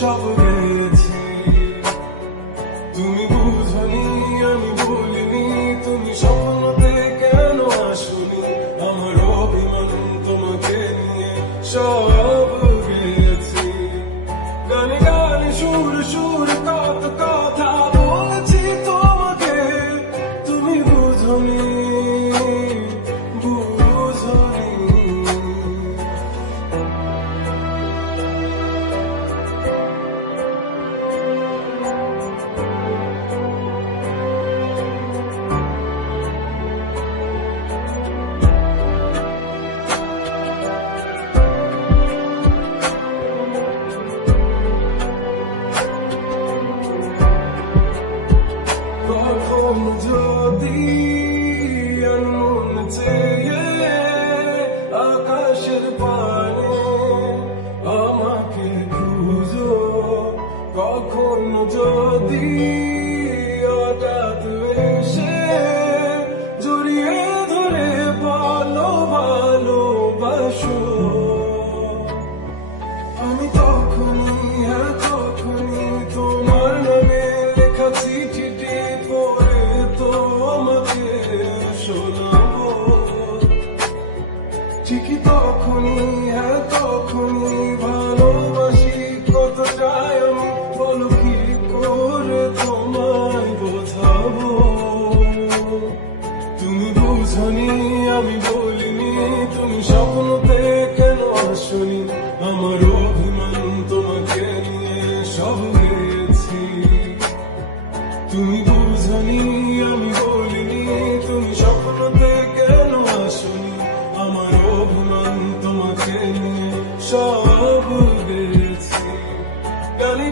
সব গেয়েছি। তুমি বুঝনি আমি বলিনি, তুমি স্বপ্নতে কেন আসনি, আমার অভিমান তোমাকে নিয়ে সব গেয়েছি। গানে গানে সুর সুর কত কথা বলছি তোমাকে, তুমি বুঝনি বুঝনি। কখন যদি আনমন চেয়ে আকাশের পানে আমাকে খুঁজো, কখন যদি হঠাৎ এসে জড়িয়ে ধরে বলো ভালোবাসো, আমি তখনই হ্যাঁ তখনই তোমার নামে লেখা চিঠিটি পড়ে তোমাকে শোনাবো। ঠিকই তখনই হ্যাঁ তখনই ভালোবাসি কতটাই আমি, বলো কি করে তোমায় বোঝাবো। তুমি বুঝনি আমি বলিনি, তুমি স্বপ্নতে কেন আসনি, আমার অভিমান তোমাকে নিয়ে সব গেয়েছি। তুমি বুঝনি আমি বলিনি, তুমি স্বপ্নতে কেন আসনি, আমার অভিমান তোমাকে নিয়ে সব গেয়েছি। গানে